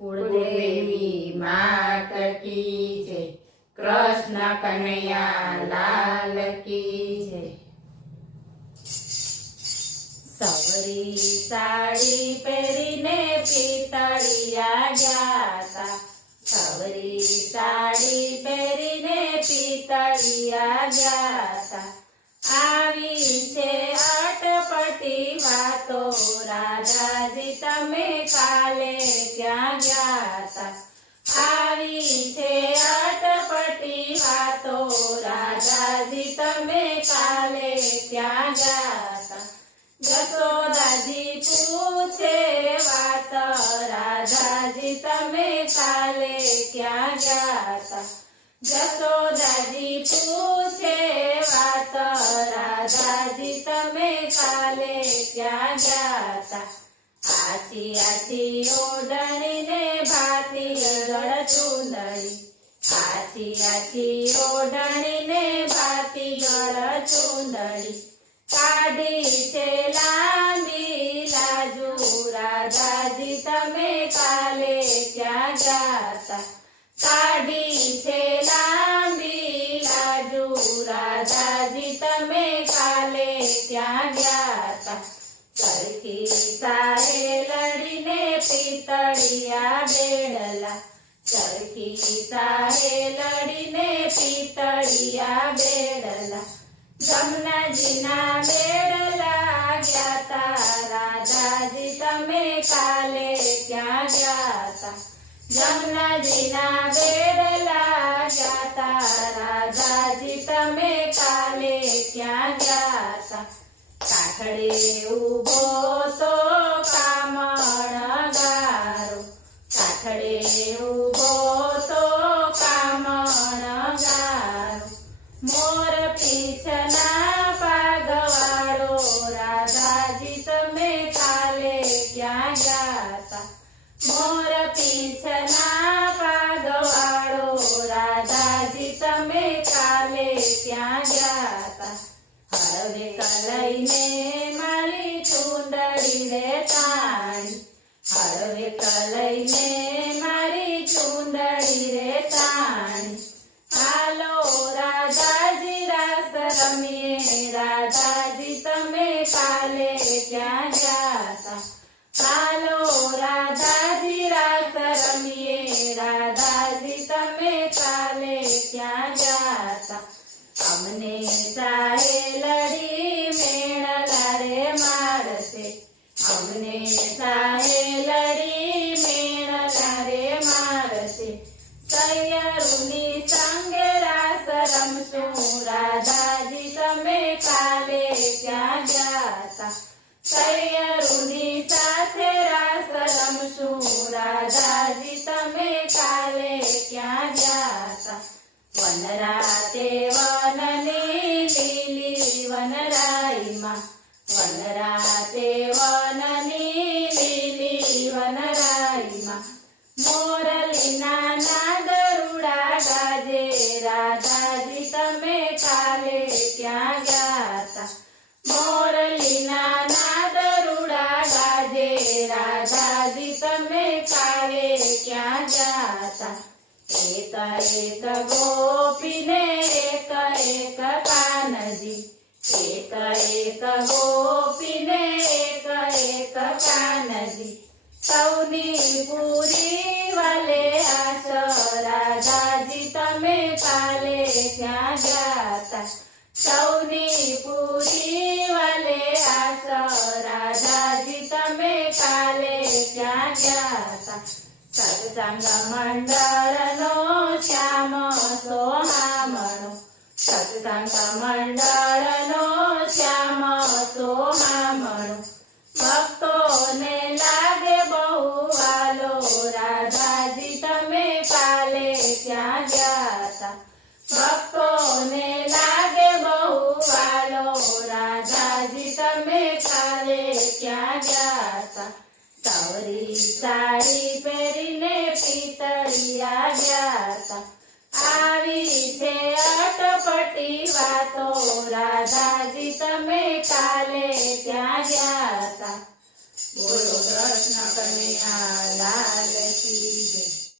કુળદેવી માત કી જય, કૃષ્ણ કનૈયા લાલ કી જય। સવરી સાડી પહેરીને પિતળિયા ગયા તા, સવરી સાડી પહેરીને પિતળિયા ગયા તા। આવી છે અટપટી વાતો રાધાજી તમે કાલે ક્યાં ગયા તા। આવી છે અટપટી વાતો રાધાજી તમે કાલે ક્યાં ગયા તા। જશોદાજી પૂછે વાત રાધાજી તમે કાલે ક્યાં ગયા તા। જશોદાજી પૂછે વાત રાધાજી તમે કાલે ક્યાં ગયા તા। આછી આછી ઓઢણીને ભાતી ગળ ચૂંદડી, આછી આછી ઓઢણીને ભાતી ગળ ચૂંદડી। કાઢી છે લાંબી લાજુ રાધાજી તમે કાલે ક્યાં ગયા તા। કાઢી છે લાંબી લાજુ રાધાજી તમે કાલે ક્યાં ગયા તા। સરખી સાહે લડીને પિતળિયા બેડલા, સરખી સાહે લડીને પિતળિયા બેડલા। જમનાજીના બેડલા ગયા તા રાધાજી તમે કાલે ક્યાં ગયા તા। જમનાજીના બેડલા ગયા તા રાધાજી તમે કાલે ક્યાં ગયા તા। કાઠડે ઊભો તો કામણગારો, કાઠડે ઊભો તો કામણગારો। મોર પીછના પાગવાળો રાધાજી તમે કાલે ક્યાં ગયા તા। મોર પીછના પાગવાળો રાધાજી તમે કાલે ક્યાં ગયા તા। હળવે કલઈને મારી ચૂંદડી રે તાણી, હળવે કલઈને મારી ચૂંદડી રે તાણી। હાલો રાધાજી રાસ રમીએ રાધાજી તમે કાલે ક્યાં ગયા તા। હાલો રાધાજી રાસ રમીએ રાધાજી તમે કાલે ક્યાં ગયા તા। અમને સાહે લડી મેણલા રે મારશે, અમને સાહે લડી મેણલા રે મારશે। સૈયરુની સંગે રાસ રમશું રાધાજી તમે કાલે ક્યાં ગયા તા। સૈયરુની સાથે રાસ રમશું રાધાજી તમે કાલે ક્યાં ગયા તા। વનરાતે વનની લીલી વનરાઈમાં, વનરાતે વનની લીલી વનરાઈમાં। મોરલીના નાદરુડા ગાજે રાધાજી તમે કાલે ક્યાં ગયા તા। મોરલીના નાદરુડા ગાજે રાધાજી તમે કાલે ક્યાં ગયા તા। એક એક ગોપીને એક એક કાનજી, એક એક ગોપીને એક એક કાનજી। સૌની પૂરી વાલે આશ રાધાજી તમે કાલે ક્યાં ગયા તા। સૌની પૂરી વાલે આશ રાધાજી તમે કાલે ક્યાં ગયા તા। સત્સંગ મંડળનો શ્યામ સોહામણો, સત્સંગ મંડળનો શ્યામ સોહામણો। ભક્તોને લાગે બહુ વાલો રાધાજી તમે કાલે ક્યાં ગયા તા। ભક્તોને લાગે બહુ વાલો રાધાજી તમે કાલે ક્યાં ગયા તા। સવરી સાડી પહેરીને પિતળિયા ગયા તા। આવી છે અટપટી વાતો રાધાજી તમે કાલે ક્યાં ગયા તા। બોલો કૃષ્ણ કનૈયા